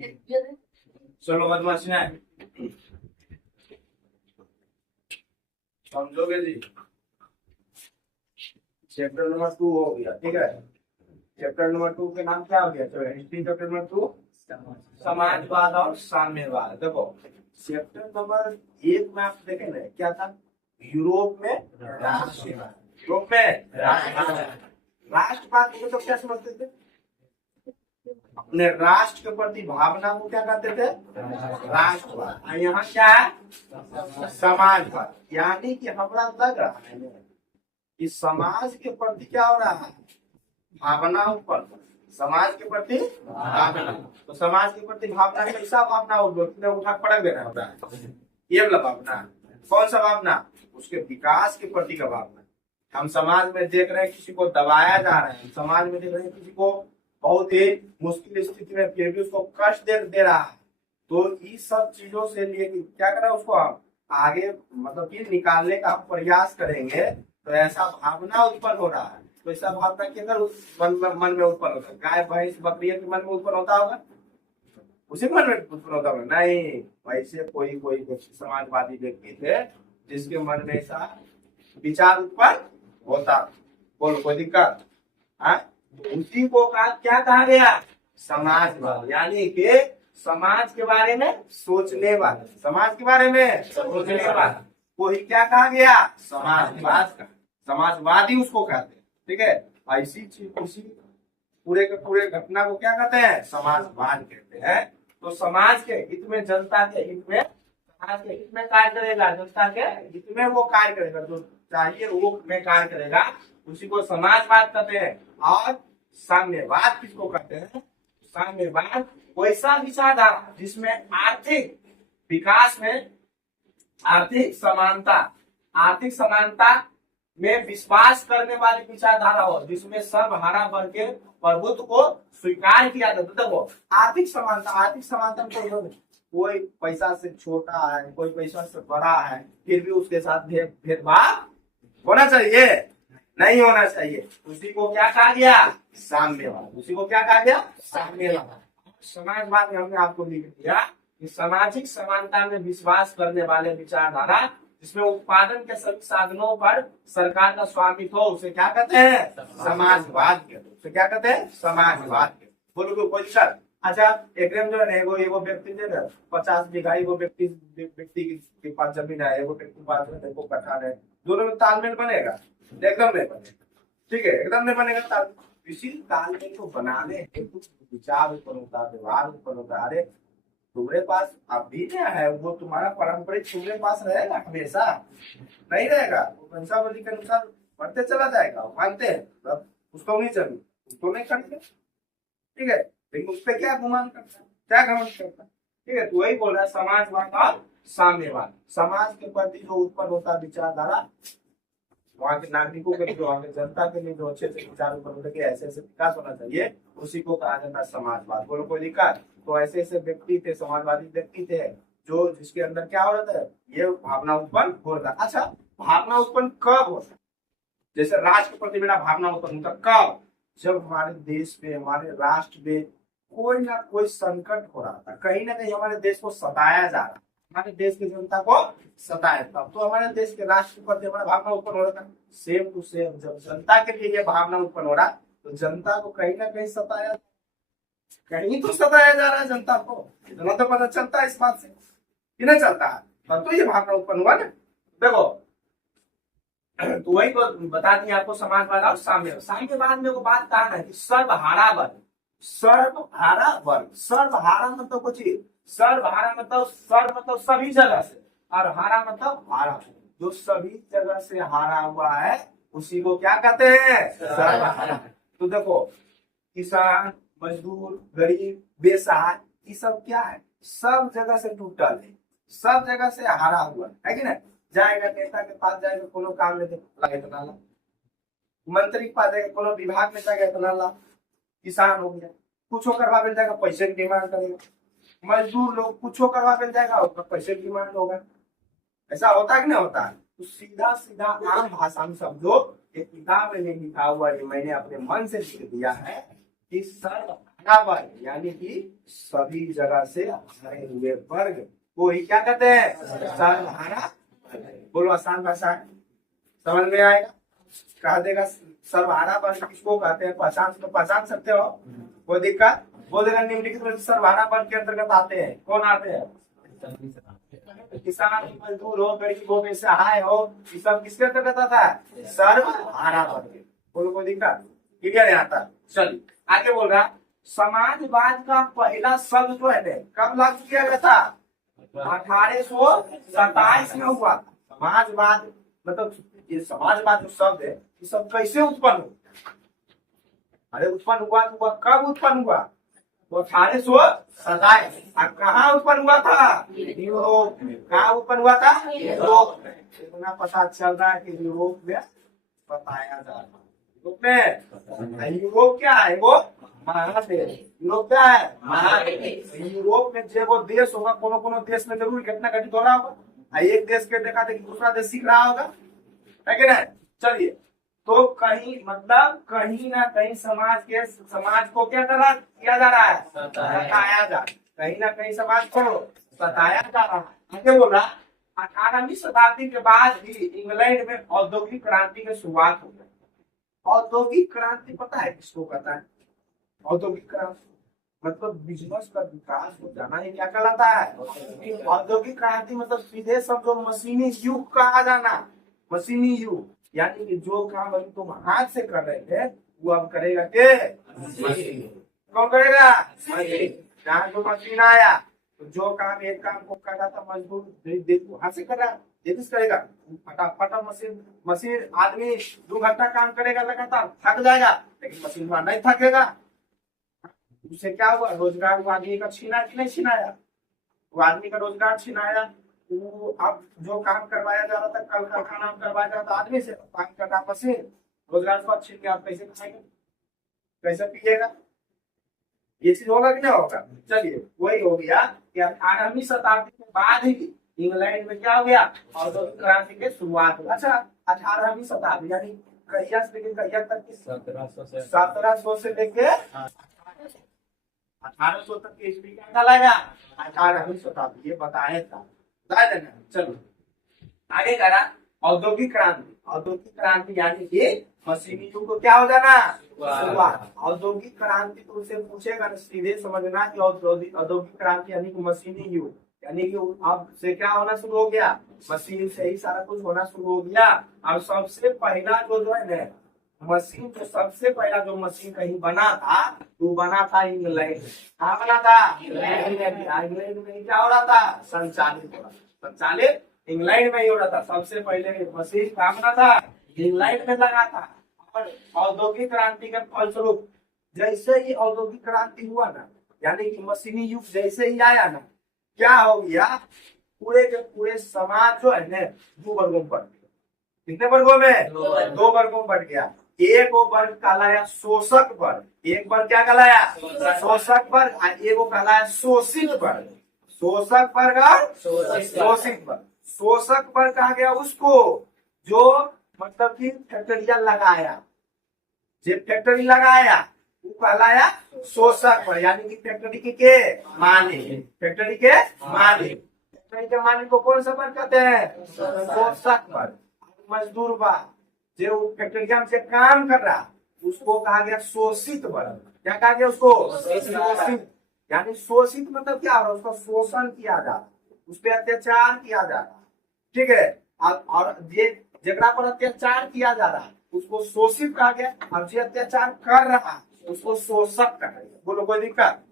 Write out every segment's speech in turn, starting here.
चलो बदमाशी ना समझोगे जी। चैप्टर नंबर 2 हो गया, ठीक है। चैप्टर नंबर 2 के नाम क्या हो गया? चलो हिस्ट्री चैप्टर नंबर 2 समाजवाद और साम्यवाद। देखो चैप्टर नंबर 1 में आप देखें ना क्या था? यूरोप में राष्ट्रवाद। यूरोप में राष्ट्रवाद को तो क्या समझते थे? अपने राष्ट्र के प्रति भावना को क्या कहते थे? राष्ट्रवाद। यहाँ क्या है? समाजवाद। यानी कि हमारा लग रहा है कि समाज के प्रति क्या हो रहा है? भावना उत्पन्न। समाज के प्रति भावना। तो समाज के प्रति भावना कैसा भावना उठा पड़क देना होता है? ये वाला भावना। कौन सा भावना? उसके विकास के प्रति का भावना। हम समाज में देख रहे हैं किसी को दबाया जा रहा है, समाज में देख रहे हैं किसी को बहुत ही मुश्किल स्थिति में फिर भी उसको कष्ट दे रहा है, तो इस सब चीजों से लिए क्या करें उसको हम आगे मतलब कि निकालने का प्रयास करेंगे। तो ऐसा भावना उत्पन्न हो रहा है। तो ऐसा भावना किधर मन में उत्पन्न होता है? गाय भैंस बकरी के मन में उत्पन्न होता होगा, उसी मन में उत्पन्न होता होगा? नहीं, वैसे कोई कोई समाजवादी व्यक्ति थे जिसके मन में ऐसा विचार उत्पन्न होता। बोलो कोई दिक्कत? उसी को क्या कहा गया? समाजवाद। यानी कि समाज के बारे में सोचने वाले, समाज के बारे में सोचने वाला को ही क्या कहा गया? समाजवाद का। समाजवादी उसको कहते हैं, ठीक है। ऐसी चीज उसी पूरे के पूरे घटना को क्या कहते हैं? समाजवाद कहते हैं। तो समाज के हित में, जनता के हित में, समाज के हित में कार्य करेगा, जनता के हित में वो कार्य करेगा, जो चाहिए वो में कार्य करेगा, उसी को समाजवाद कहते हैं। और साम्यवाद किसको कहते हैं? साम्यवाद वैसा विचारधारा जिसमें आर्थिक विकास में आर्थिक समानता में विश्वास करने वाली विचारधारा हो, जिसमें सर्वहारा वर्ग के प्रभुत्व को स्वीकार किया जाता। देखो आर्थिक समानता में कोई पैसा से छोटा है, कोई पैसा से बड़ा है, फिर भी उसके साथ भेदभाव होना चाहिए? नहीं होना चाहिए। उसी को क्या कहा गया? साम्यवाद। उसी को क्या कहा गया? साम्यवाद। समाजवाद में हमने आपको लिख दिया कि सामाजिक समानता में विश्वास करने वाले विचारधारा जिसमें उत्पादन के सभी साधनों पर सरकार का स्वामित्व हो, उसे क्या कहते हैं? समाजवाद कहते हैं। उसे क्या कहते हैं? समाजवाद। बोलो कोई सर? अच्छा एकदम जो है एगो व्यक्ति जो है 50 बीघा, एगो व्यक्ति के पास जमीन है, एगो व्यक्ति के पास कट्ठा है, दोनों में तालमेल बनेगा? एकदम नहीं बनेगा, ठीक है, एकदम नहीं बनेगा तालमेल। इसी तालमेल को बनाने हेतु विचार उत्पन्न होता है, व्यवहार उत्पन्न होता है। अरे तुम्हारे पास अभी क्या है वो तुम्हारा पारंपरिक तुम्हारे पास रहेगा, हमेशा नहीं रहेगा। वो वंशावली के अनुसार बढ़ते चला जाएगा, मानते हैं, मतलब उसको नहीं चाहिए, उसको नहीं खरीदे, ठीक है, लेकिन उस पर क्या गुमान करता है, क्या घमंड करता है, ठीक है। तो वही बोल रहा है समाजवाद और साम्यवाद। समाज के प्रति जो उत्पन्न होता है विचारधारा, वहाँ के नागरिकों के लिए, वहाँ के जनता के लिए जो अच्छे से विचार उत्पन्न होते ऐसे ऐसे विकास होना चाहिए, उसी को कहा जाता है समाजवाद। बोलो कोई दिक्कत? तो ऐसे ऐसे व्यक्ति थे, समाजवादी व्यक्ति थे, जो जिसके अंदर क्या हो रहा था? ये भावना उत्पन्न हो रहा था। अच्छा भावना उत्पन्न कब होता? जैसे राष्ट्र के प्रति मेरा भावना उत्पन्न होता कब? जब हमारे देश पे, हमारे राष्ट्र पे कोई ना कोई संकट हो रहा था, कहीं ना कहीं हमारे देश को सताया जा रहा, हमारे देश की जनता को सताया था, तो हमारे देश के राष्ट्र के प्रति हमारा भावना उत्पन्न हो रहा था। सेम टू सेम जब जनता के लिए ये भावना उत्पन्न हो रहा, तो जनता को कहीं ना कहीं सताया, कहीं तो सताया जा रहा है जनता को, इतना तो पता चलता है इस बात से कि नहीं चलता है, तब तो ये भावना उत्पन्न हुआ ना। देखो तो वही तो बता दिया आपको समाजवाद और साम्यवाद में वो बात कहा है कि सर्वहारा वर्ग, सर्वहारा वर्ग, सर्वहारा मतलब कुछ, सर्वहारा मतलब सर्व मतलब सभी जगह से, और हारा मतलब हारा, जो सभी जगह से हारा हुआ है उसी को क्या कहते हैं? सर्वहारा। तो देखो किसान, मजदूर, गरीब, बेसहारा, ये सब क्या है? सब जगह से टूटल है, सब जगह से हारा हुआ है कि नहीं? जाएगा नेता के पास, जाएगा कोनो काम में इतना ला, मंत्री के पास जाएगा कोनो विभाग में जाएगा इतना ला, किसान हो गया कुछ करवा मिल जाएगा, पैसे की डिमांड करेगा, मजदूर लोग कुछ करवा मिल जाएगा, उसका पैसे की डिमांड होगा। ऐसा होता है कि नहीं होता है? तो सीधा सीधा आम भाषा में समझो, एक किताब में लिखा हुआ है, मैंने अपने मन से लिख दिया है कि सर्वहारा हरा वर्ग यानी कि सभी जगह से हरे हुए वर्ग को ही क्या कहते हैं? सर्वहारा वर्ग। बोलो आसान भाषा है, समझ में आएगा। कह देगा सर्वहारा वर्ग किसको कहते हैं, पहचान सकते हो? कोई दिक्कत? बोल देगा निम्नलिखित में सर्वहारा वर्ग के अंतर्गत आते हैं, कौन आते हैं? किसान, मजदूर हो, गरीब हो, बेसहाय हो, ये सब किसके अंतर्गत आता है? सर्वहारा वर्ग। बोलो कोई दिक्कत? क्लियर है आता? चलिए आगे बोल रहा, समाजवाद का पहला शब्द जो है कब लागू किया गया था? 1827 में हुआ। समाजवाद मतलब ये समाजवाद जो शब्द है ये सब कैसे उत्पन्न हुआ? अरे उत्पन्न हुआ तो कब उत्पन्न हुआ? वो 1827। कहाँ उत्पन्न हुआ था? यूरोप में। कहाँ उत्पन्न हुआ था? यूरोप में। इतना पता चल रहा है कि यूरोप में बताया जा रहा है। यूरोप में, यूरोप क्या है? वो महादेश। यूरोप क्या है? महादेश। यूरोप में जो वो देश होगा, कोनो कोनो देश में जरूर घटना घटित हो रहा होगा। एक देश के देखा देखी दूसरा देश सीख रहा होगा, है कि नहीं? चलिए, तो कहीं मतलब कहीं ना कहीं समाज को क्या किया जा रहा है? सताया जा रहा है। कहीं ना कहीं समाज को सताया जा रहा है। आगे बोल रहा, 18वीं शताब्दी के बाद भी इंग्लैंड में औद्योगिक क्रांति की शुरुआत हो गई। औद्योगिक क्रांति पता है किसको कहता है? औद्योगिक क्रांति मतलब बिजनेस का विकास हो जाना, ये क्या कहलाता है? औद्योगिक क्रांति मतलब सीधे समझो मशीनी युग का आ जाना। मशीनी युग यानी कि जो काम अभी तुम हाथ से कर रहे थे वो अब करेगा के मशीन। कौन करेगा? जहाँ जो मशीन आया तो जो काम एक काम को कर रहा था मजदूर हाथ से कर रहा है, करेगा फटाफट। मशीन आदमी 2 घंटा काम करेगा लगातार, थक जाएगा, लेकिन मशीन वहां नहीं थकेगा। उससे क्या हुआ? रोजगार वो आदमी का छीना कि नहीं छीनाया? वो आदमी का रोजगार छीनाया। वो अब जो काम करवाया जा रहा था, कल कारखाना करवाया जा रहा था आदमी से, काम करना मशीन, रोजगार को छीन के आप कैसे खाएंगे, कैसे पिएगा? ये चीज होगा कि नहीं होगा? चलिए, वही हो गया कि 18वीं शताब्दी के बाद ही इंग्लैंड में क्या हो गया? औद्योगिक क्रांति की शुरुआत हुई। अच्छा, 18वीं शताब्दी यानी कहिया से लेकर कहिया तक? 1700 से लेके 1800 तक की ईस्वी क्या कहलाएगा? 18वीं शताब्दी। ये बताया था, चलो आगे करा। औद्योगिक क्रांति। औद्योगिक क्रांति यानी कि मशीनी युग को क्या हो जाना? शुरुआत। औद्योगिक क्रांति तो उसे पूछेगा ना, सीधे समझना कि औद्योगिक क्रांति यानी कि मशीनी युग, यानी कि अब से क्या होना शुरू हो गया? मशीन से ही सारा कुछ होना शुरू हो गया। अब सबसे पहला जो है ना मशीन, तो सबसे पहला जो मशीन कहीं बना था वो बना था इंग्लैंड। कहाँ बना था? इंग्लैंड में क्या हो रहा था? संचालित इंग्लैंड में ही हो रहा था। सबसे पहले मशीन कहाँ बना था? इंग्लैंड में लगा था। और औद्योगिक क्रांति के फलस्वरूप जैसे ही औद्योगिक क्रांति हुआ ना, यानी कि मशीनी युग जैसे ही आया ना, क्या हो गया? पूरे के पूरे समाज जो है ना 2 वर्गों में बढ़ गया। कितने वर्गों में? 2 वर्गों में बढ़ गया। एक वो वर्ग कहलाया शोषक वर्ग। एक वर्ग क्या कहलाया? शोषक वर्ग। और एक वो कहलाया शोषित वर्ग। शोषक वर्ग और शोषित वर्ग। शोषक वर्ग कहा गया उसको जो मतलब कि फैक्ट्रियां लगाया, जो फैक्ट्री लगाया वो कहलाया शोषक वर्ग, यानी कि फैक्ट्री के मालिक। फैक्ट्री के मालिक, फैक्ट्री के मालिक को कौन सा वर्ग कहते हैं? शोषक वर्ग। मजदूर वर्ग जो फैक्ट्रिया से काम कर रहा उसको कहा गया शोषित वर्ग। क्या कहा गया उसको? शोषित। यानी शोषित मतलब क्या हो रहा है? उसका शोषण किया जा रहा, उस पर अत्याचार किया जा रहा, ठीक है। और ये जगह पर अत्याचार किया जा रहा उसको शोषित कहा गया, और जो अत्याचार कर रहा उसको शोषक कहा गया। बोलो कोई दिक्कत?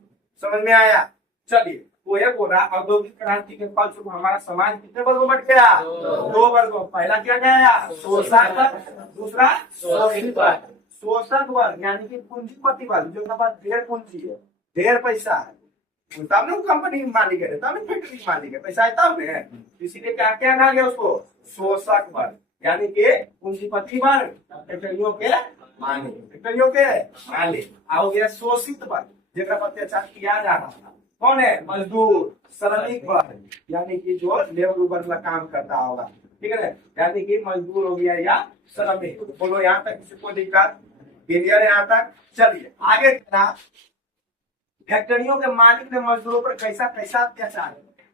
समझ में आया? चलिए, वो ये बोला औद्योगिक क्रांति के फलस्वरूप हमारा समाज कितने वर्गों में बट गया? 2 वर्गों। पहला क्या गया? शोषक वर्ग, दूसरा शोषित वर्ग। शोषक वर्ग यानी कि पूंजीपति वर्ग, जो पास ढेर पूंजी है, ढेर पैसा है, तब ना कंपनी मालिक है, तब ना फैक्ट्री मालिक है, पैसा है तब है। इसीलिए क्या क्या कहा गया उसको? शोषक वर्ग, यानी कि पूंजीपति वर्ग, फैक्ट्रियों के मालिक, फैक्ट्रियों के मालिक। हो गया शोषित वर्ग, जिनका अत्याचार किया जा रहा था। कौन है? मजदूर, श्रमिक वर्ग, यानी कि जो लेबर वर्ग का काम करता होगा, ठीक है, यानी कि मजदूर हो गया या श्रमिक। बोलो यहाँ तक किसी को दिक्कत? क्लियर है यहाँ तक? चलिए आगे क्या? फैक्ट्रियों के मालिक ने मजदूरों पर कैसा कैसा अत्याचार किया।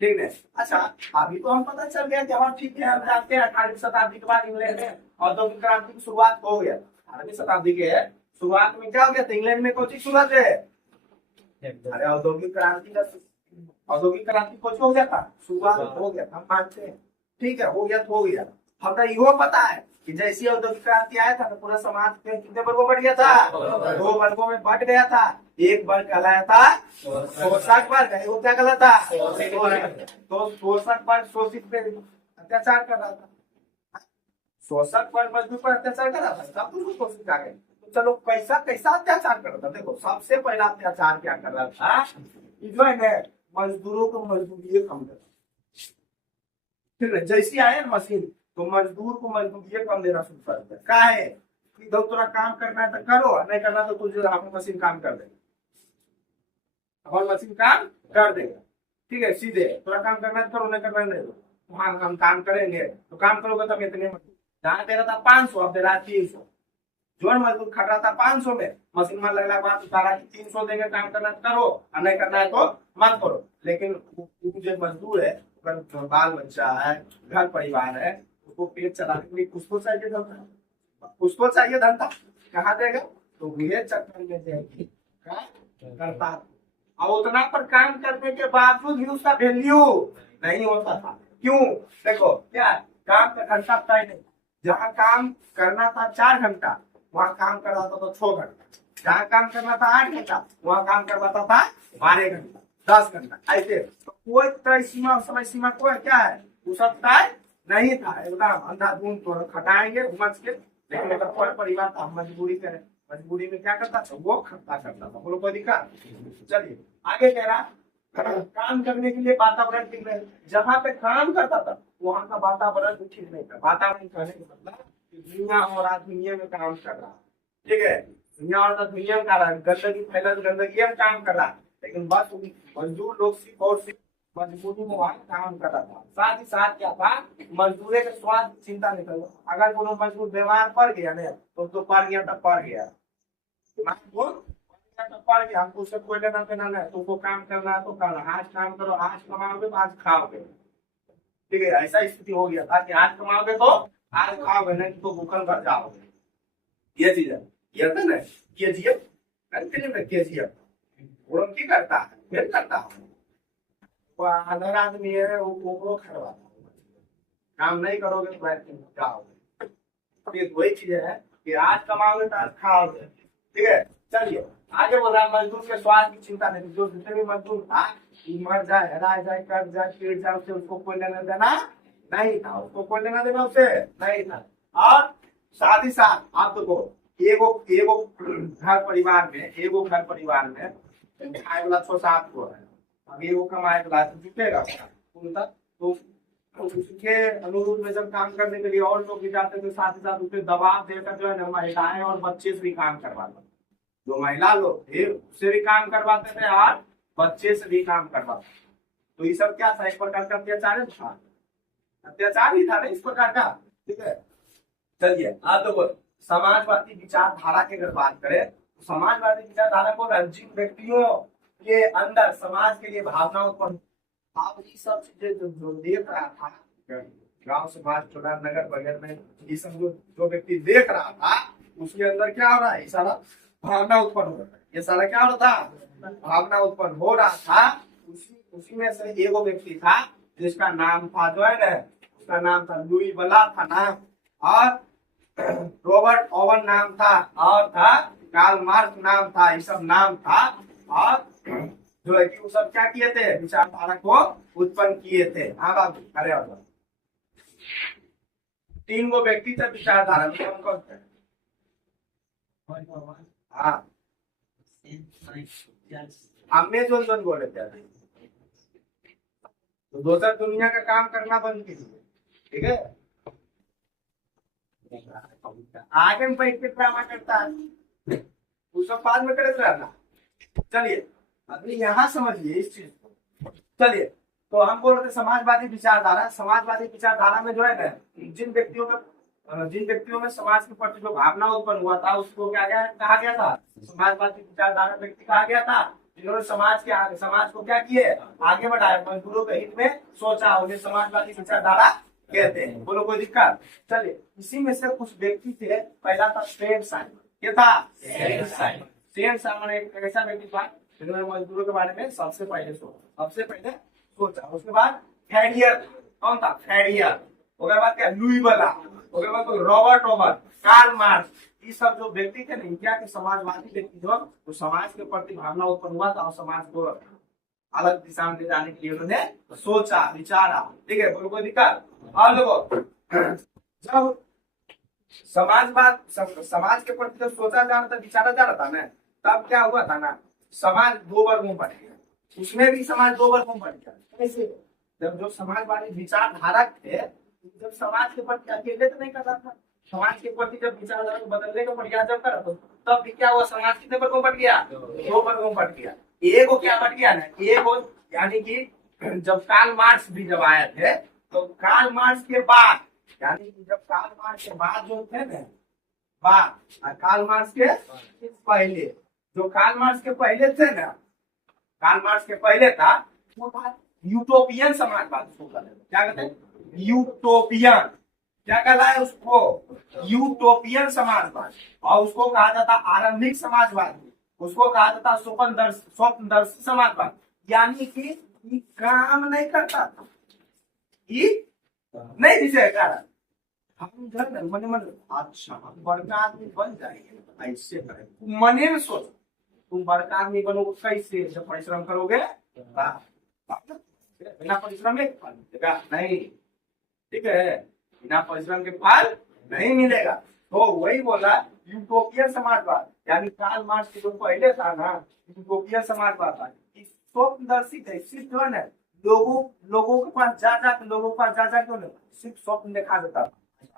ठीक है। अच्छा, अभी तो हम पता चल गया कि हाँ ठीक है, हम जानते हैं 18वीं शताब्दी के बाद इंग्लैंड में औद्योगिक क्रांति की शुरुआत हो गया। 18वीं शताब्दी के शुरुआत में क्या हो गया था, इंग्लैंड में कौन सी शुरुआत है, अरे औद्योगिक क्रांति कुछ हो गया था, शुरुआत हो गया था, हम मानते हैं। ठीक है, हो गया तो हो गया। हमें यो पता है कि जैसी औद्योगिक क्रांति आया था तो पूरा समाज के कितने वर्गों में बढ़ गया था, 2 वर्गों में बढ़ गया था। एक वर्ग कहलाया था शोषक वर्ग, वो क्या कहलाता, तो शोषक वर्ग शोषित पे अत्याचार कर रहा था, शोषक वर्ग मजदूर पर अत्याचार कर रहा था, सब कुछ शोषित आ गए। तो चलो कैसा कैसा अत्याचार कर रहा था, देखो सबसे पहला अत्याचार क्या कर रहा था, जो है मजदूरों को मजदूरी कम कर, ठीक है, जैसी आए मशीन तो मजदूर को मजदूरी कम देना शुरू कर दिया। क्या है, इधर थोड़ा काम करना है तो करो, नहीं करना तो तुझे आपकी मशीन काम कर देगा, और मशीन काम कर देगा। ठीक है, सीधे थोड़ा काम करना है तो करो, नहीं करना नहीं दो, हाँ हम काम करेंगे तो काम करोगे तब इतने, जहाँ दे रहा था 500 अब दे रहा है 300, जो मजदूर खट रहा था 500 में, मशीन में लगने के बाद उतारा कि 300 देंगे, काम करना है तो करो और नहीं करना है तो मत करो। लेकिन जो मजदूर है, बाल बच्चा है, घर परिवार है, उसको पेट चलाने के लिए कुछ तो चाहिए धंधा, कुछ तो चाहिए धंधा, कहाँ देगा, तो ये चक्कर में जाएगी करता, और उतना पर काम करने के बावजूद भी उसका वैल्यू नहीं होता था। क्यों, देखो क्या काम का घंटा तय नहीं, जहाँ काम करना था 4 घंटा वहाँ काम करवाता था 6 घंटा, जहाँ काम करना था 8 घंटा वहाँ काम करवाता था 12 घंटा, 10 घंटा, ऐसे। तो कोई तय सीमा, समय सीमा कोई क्या है, वो सब तय नहीं था, एकदम अंधाधुंध तो खटाएंगे उमस के। लेकिन अगर कोई परिवार था मजबूरी करे, मजबूरी में क्या करता था, वो खर्चा करता था, बोलो कोई दिक्कत। चलिए आगे कह रहा, काम करने के लिए वातावरण ठीक रहे, जहाँ पे काम करता था वहाँ का वातावरण भी ठीक नहीं था। वातावरण कहने का मतलब दुनिया और आदमी में काम कर रहा, ठीक है, दुनिया और दुनिया में कर रहा है, गंदगी फैला तो गंदगी में काम कर रहा, लेकिन बस मजदूर लोग सिर्फ और सिर्फ मजबूरी में वहाँ काम कर रहा था। साथ ही साथ क्या था, मजदूर के स्वास्थ्य की चिंता नहीं कर, अगर कोनो मजदूर बीमार पड़ गया ना तो पड़ गया तो पड़ गया, पड़ गया, हमको उससे कोई लेना देना नहीं, तुमको काम करना है तो करना, आज काम करो, आज कमाओगे तो आज खाओगे। ठीक है, ऐसा स्थिति हो गया था कि आज कमाओगे तो आज खाओगे, नहीं तो भूखल मर जाओगे। ये चीज है, ये था ना केजीएफ, फिल्म में केजीएफ वो की करता है, फिर करता है, वो अदर आदमी है वो खड़वाता, काम नहीं करोगे तो बैठ जाओगे। वही चीज है कि आज कमाओगे तो आज खाओगे। ठीक है, चलिए आगे बोल रहा, मजदूर के स्वास्थ्य की चिंता नहीं, जो जितने भी मजदूर था मर जाए, हरा जाए, कट जाए, पीट जाए, उसे उसको कोई लेना देना नहीं था, उसको कोई लेना देना उसे नहीं था। और साथ ही साथ आप देखो, एगो घर परिवार में खाए वाला 6-7 को है, अब एगो कमाए वाला जुटेगा तो उसके अनुरूप में जब काम करने के लिए और लोग भी जाते थे, साथ ही साथ उसे दबाव देकर जो है ना महिलाएं और बच्चे से भी काम करवाते, जो महिला लोग थे उससे भी काम करवाते थे और बच्चे से भी काम करवाते। तो ये सब क्या था, एक प्रकार का अत्याचार था, अत्याचार ही था ना इस प्रकार का। ठीक है, चलिए आप देखो समाजवादी विचारधारा की अगर बात करें तो समाजवादी विचारधारा को जिन व्यक्तियों के अंदर समाज के लिए भावना उत्पन्न, आप ये सब चीजें जो देख रहा था गांव समाज टोला नगर वगैरह में, ये सब जो व्यक्ति देख रहा था उसके अंदर क्या हो रहा है, ये सारा भावना उत्पन्न हो रहा है, ये सारा क्या हो रहा था, भावना उत्पन्न हो रहा था। उसी में से एगो व्यक्ति था जिसका नाम था जो है ना, उसका नाम था लुई बला था नाम, और रॉबर्ट ओवन नाम था, और था कार्ल मार्क्स नाम था, ये सब नाम था। और जो है कि वो सब क्या किए थे, विचारधारा को उत्पन्न किए थे। हाँ बाबू, अरे 3 गो व्यक्ति थे विचारधारा में, कौन कौन थे, हाँ हमें जोन बोले थे, तो दूसरा दुनिया का काम करना बंद कीजिए। ठीक है, आगे में बैठ के ड्रामा करता है, वो सब बाद में करते रहना। चलिए अभी यहाँ समझिए इस चीज को। चलिए तो हम बोल रहे थे समाजवादी विचारधारा, समाजवादी विचारधारा में जो है ना जिन व्यक्तियों के जिन व्यक्तियों में समाज के प्रति जो भावना उत्पन्न हुआ था उसको क्या कहा गया था, समाजवादी विचारधारा व्यक्ति कहा गया था, जिन्होंने समाज को क्या किए, आगे बढ़ाया, मजदूरों के हित में सोचा, उन्हें समाजवादी विचारधारा कहते हैं। बोलो कोई दिक्कत। चलिए इसी में से कुछ व्यक्ति थे। पहला था सेंट साइमन। क्या था? सेंट साइमन एक ऐसा व्यक्ति था जिन्होंने मजदूरों के बारे में सबसे पहले सोचा। उसके बाद फैडियर, कौन था? फैडियर। उसके बाद क्या? लुई वाला। उसके बाद रॉबर्ट ओवर, कार्ल मार्क्स। ये सब जो व्यक्ति थे ना, क्या के समाजवादी व्यक्ति जो तो समाज के प्रति भावना उत्पन्न हुआ था और समाज को अलग दिशा में ले जाने के लिए उन्होंने सोचा, विचारा। ठीक है, कोई दिक्कत। और देखो जब समाज के प्रति जब सोचा जा रहा था, विचारा जा रहा था ना, तब क्या हुआ था ना, समाज दो वर्गों में बट गया। उसमें भी समाज दो वर्गों में बट गया। कैसे? जब जो समाजवादी विचारधारक थे, जब समाज के प्रति अकेले तो नहीं कर रहा था, समाज के प्रति जब विचारधारा को बदलने का प्रयास जब करा तो तब क्या हुआ, समाज कितने वर्गों में बट गया? दो वर्गों में बट गया। एक को क्या बट गया ना, एक को यानी कि जब कार्ल मार्क्स भी जब आए थे, तो कार्ल मार्क्स के बाद, यानी कि जब कार्ल मार्क्स के बाद जो थे ना, कार्ल मार्क्स के पहले, जो कार्ल मार्क्स के पहले थे ना, कार्ल मार्क्स के पहले था वो था यूटोपियन समाजवाद। क्या कहते हैं? यूटोपियन। क्या कहला है उसको? यूटोपियन समाजवाद। और उसको कहा जाता आरंभिक समाजवाद, उसको कहा जाता स्वप्नदर्शी समाजवाद। यानी कि ये काम नहीं करता था, ये नहीं दिशा कारण हम घर मन अच्छा बड़का आदमी बन जाएंगे, ऐसे करें मने में सोच, तुम बड़का आदमी बनोगे कैसे? जब परिश्रम करोगे, बिना परिश्रम के फल मिलेगा नहीं। ठीक है, बिना परिश्रम के फल नहीं मिलेगा। तो वही बोला यूटोपियन समाजवाद, यानी कार्ल मार्क्स के जो पहले था ना, यूटोपियन समाजवाद था, स्वप्नदर्शी थे। सिर्फ जो है ना, लोगों के पास जा क्यों नहीं, सिर्फ स्वप्न दिखा देता था,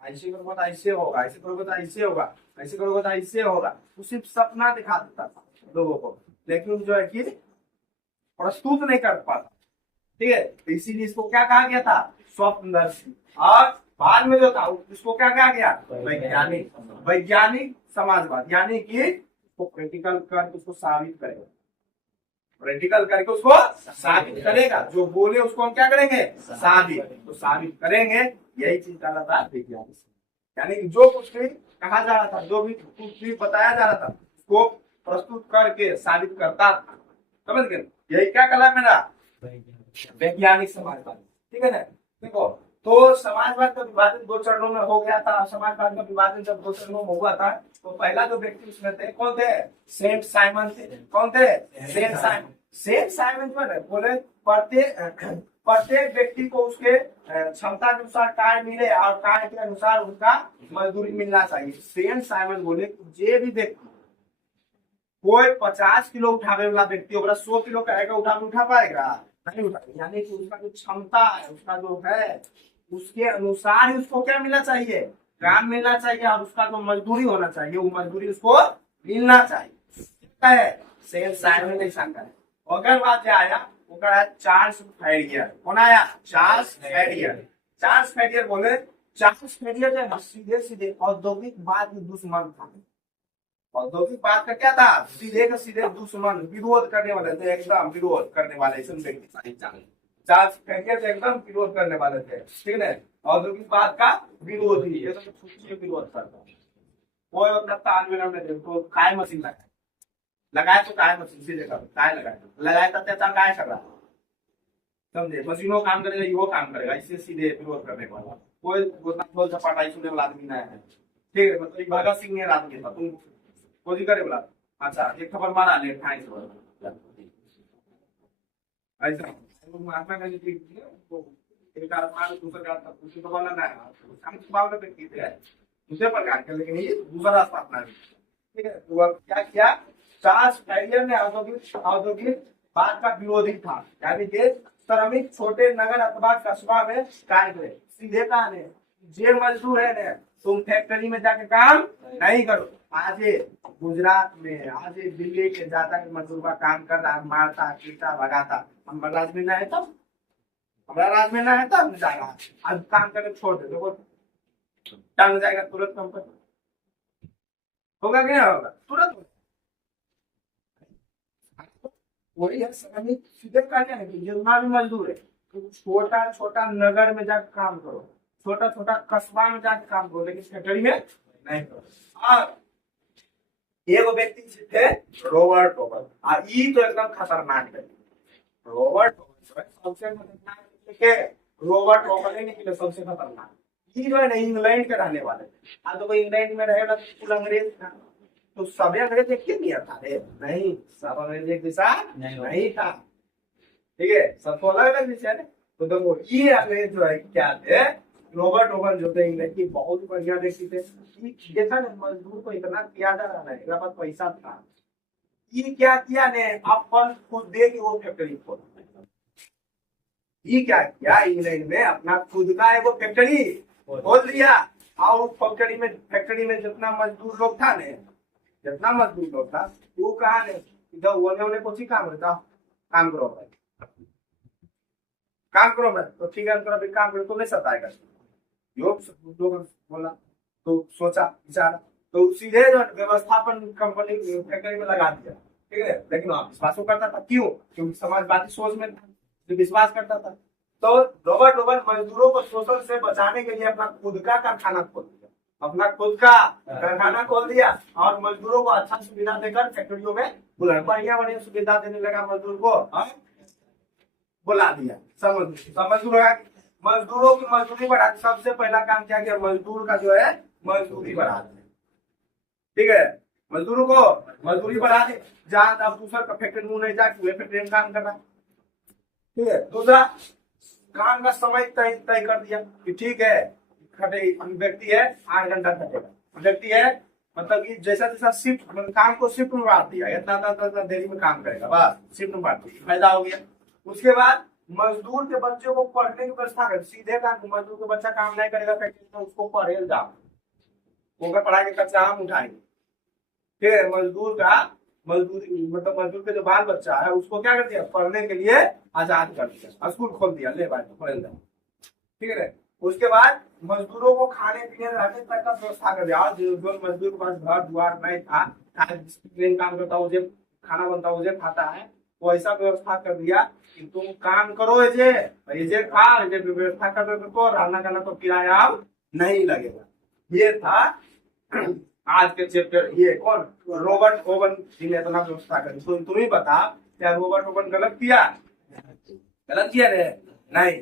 ऐसे करोगे तो ऐसे होगा, ऐसे करोगे तो ऐसे होगा, ऐसे करोगे तो ऐसे होगा। वो सिर्फ सपना दिखा देता था लोगों को, लेकिन जो है कि प्रस्तुत नहीं कर पाता। ठीक है, इसीलिए इसको क्या कहा गया था? स्वप्नदर्शी। और बाद में जो था इसको क्या कहा गया? वैज्ञानिक समाजवाद। यानी कि उसको प्रैक्टिकल करके उसको साबित करेगा, प्रैक्टिकल करके उसको साबित करेगा। जो बोले उसको हम क्या करेंगे? साबित करेंगे। यही चीज का था वैज्ञानिक। यानी कि जो कुछ भी कहा जा रहा था, जो भी कुछ भी बताया जा रहा था, उसको प्रस्तुत करके साबित करता था। समझ गए? यही क्या कला मेरा? वैज्ञानिक समाजवाद। ठीक है ना? देखो, तो समाजवाद का विभाजन दो चरणों में हो गया था। समाजवाद का विभाजन जब दो चरणों में हुआ था, तो पहला जो व्यक्ति उसमें थे, कौन थे? सेंट साइमन थे। कौन थे? Saint Simon. सेंट साइमन पर बोले प्रत्येक व्यक्ति को उसके क्षमता के अनुसार कार्य मिले और कार्य के अनुसार उसका मजदूरी मिलना चाहिए। सेंट साइमन बोले जे भी व्यक्ति, कोई 50 किलो उठाने वाला व्यक्ति होगा, 100 किलो कहेगा उठा पाएगा? नहीं उठा। यानी कि उसका जो क्षमता है, उसका जो है, उसके अनुसार ही उसको क्या मिलना चाहिए? काम मिलना चाहिए, और उसका जो मजदूरी होना चाहिए, वो मजदूरी उसको मिलना चाहिए। सेंट साइमन ने ऐसा करे। अगर बात आया वो कहा चार्ल्स फैडियर। कौन आया? चार्ल्स फैडियर। चार्ल्स फैडियर बोले, चार्ल्स फैडियर जो सीधे औद्योगिकवाद के दुश्मन था। औद्योगिकवाद का क्या था? सीधे का सीधे दुश्मन, विरोध करने वाले थे, एकदम विरोध करने वाले व्यक्ति। चार्ल्स फैडियर एकदम विरोध करने वाले थे। ठीक है, औद्योगिकवाद का विरोधी, एकदम विरोध करता। कोई अपना तालमेल में देखो, काय मशीन लगाए तो काय मशीन सीधे करो, काय लगाए तो काय कर रहा, समझे? मशीनों काम करेगा, यो काम करेगा, इससे सीधे विरोध करने वाला कोई बोल झपाटाई सुनने वाला आदमी नहीं है। ठीक है, मतलब भगत सिंह ने आदमी था, तुम कोई करे बोला अच्छा एक खबर मारा ले ठाई से ऐसा महात्मा गांधी जी एक आदमी दूसरा का कुछ तो बोला ना, हम बावले व्यक्ति थे दूसरे प्रकार के, लेकिन ये दूसरा रास्ता अपना। ठीक है, तो क्या किया? चार्ल्स फैडियर ने औद्योगिकवाद का विरोधी था, यानी कि श्रमिक छोटे नगर अथवा कस्बा में कार्य करे। सीधे कहा ने जे मजदूर है ने, तुम फैक्ट्री में जाके काम नहीं करो। आज गुजरात में, आज दिल्ली के जाता के मजदूर का काम कर रहा, मारता पीटा भगाता। हमारा राज में ना है तब, हमारा राज में ना है तब जा रहा, आज काम करके छोड़ दे। देखो टंग जाएगा तुरंत कंपनी, होगा कि नहीं होगा? तुरंत वही है समय सीधे कहने हैं कि जितना भी मजदूर है तो छोटा छोटा नगर में जाकर काम करो, छोटा छोटा कस्बा में जाकर काम करो, लेकिन फैक्ट्री में नहीं करो। और एगो व्यक्ति थे रॉबर्ट ओवन, और ये तो एकदम खतरनाक है। रॉबर्ट ओवन सबसे खतरनाक के रॉबर्ट ओवन ही निकले सबसे खतरनाक। ये जो है ना इंग्लैंड के रहने वाले थे। अब तो कोई इंग्लैंड में रहेगा तो कुल अंग्रेज था, तो सभी अंग्रेज एक के नहीं था रे? नहीं, सब अंग्रेज एक जैसा नहीं था। ठीक है, सबको अलग अलग दिशा है। तो देखो ये अंग्रेज जो है क्या थे, रॉबर्ट ओवन जो थे इंग्लैंड की बहुत बढ़िया व्यक्ति थे। देखा ना मजदूर को इतना किया जा रहा है, इनके पास पैसा था, ये क्या किया ने अपन खुद दे के वो फैक्ट्री खोल। ये क्या किया, इंग्लैंड में अपना खुद का एक फैक्ट्री खोल दिया। और फैक्ट्री में जितना मजदूर लोग था ने, जितना मजदूर लोग था वो कहा ने इधर होने कुछ ही काम रहता, काम करो भाई, काम करो मैं तो ठीक है, अभी काम करो तो नहीं सताएगा। लोग बोला तो सोचा विचारा तो सीधे व्यवस्थापन कंपनी फैक्ट्री में लगा दिया। ठीक है, लेकिन वहां विश्वास करता था, क्यों? क्योंकि समाजवादी सोच में था, जो विश्वास करता था। तो रॉबर्ट ओवन मजदूरों को शोषण से बचाने के लिए अपना खुद का कारखाना खोल दिया, अपना खुद का कारखाना खोल दिया और मजदूरों को अच्छा सुविधा देकर फैक्ट्रियों में बढ़िया बढ़िया सुविधा देने लगा, मजदूर को बुला दिया। मजदूरों की मजदूरी बढ़ा, सबसे पहला काम क्या किया, मजदूर का जो है मजदूरी बढ़ा दिया। ठीक है, मजदूरों को मजदूरी बढ़ा दी, जहां अब दूसरा का फैक्ट्री मुंह नहीं जाए फैक्ट्री में काम करना। ठीक है, दूसरा काम का समय तय कर दिया कि ठीक है व्यक्ति है 8 घंटा खटेगा, व्यक्ति है मतलब कि जैसा जैसा शिफ्ट काम को शिफ्ट में बांट दिया, इतना देरी में काम करेगा, बस शिफ्ट में बांट दिया, फायदा हो गया। उसके बाद मजदूर के बच्चों को पढ़ने की व्यवस्था कर, सीधे काम मजदूर का बच्चा काम नहीं करेगा फैक्ट्री में, उसको पढ़े जाओ, वो पढ़ाई के खर्चा हम उठाएंगे। ठीक है, मजदूर मजदूर के जो बाल बच्चा है उसको क्या कर दिया, पढ़ने के लिए आजाद कर दिया, स्कूल खोल दिया, ले भाई पढ़ जाओ। ठीक है, उसके बाद मजदूरों को खाने पीने रहने तक का व्यवस्था कर दिया। जो मजदूर के पास घर द्वार नहीं था, काम करता हो, खाना बनता हो, खाता है, वो ऐसा व्यवस्था कर दिया कि तुम काम करो, ये खा, व्यवस्था कर दो, रहना करना तो किराया अब नहीं लगेगा। ये था आज के चैप्टर। ये कौन, रॉबर्ट ओवन जी ने इतना व्यवस्था करी। तो तुम ही बता, क्या रॉबर्ट ओवन गलत किया रे? नहीं।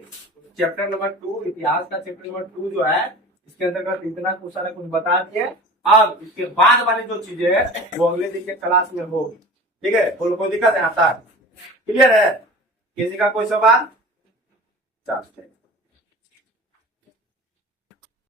चैप्टर नंबर 2, इतिहास का चैप्टर नंबर 2 जो है, इसके अंतर्गत इतना कुछ सारा कुछ बता दिए। अब इसके बाद वाली जो चीजें है वो अगले दिन के क्लास में होगी। ठीक है, कोई दिक्कत है? आता क्लियर है? किसी का कोई सवाल? चल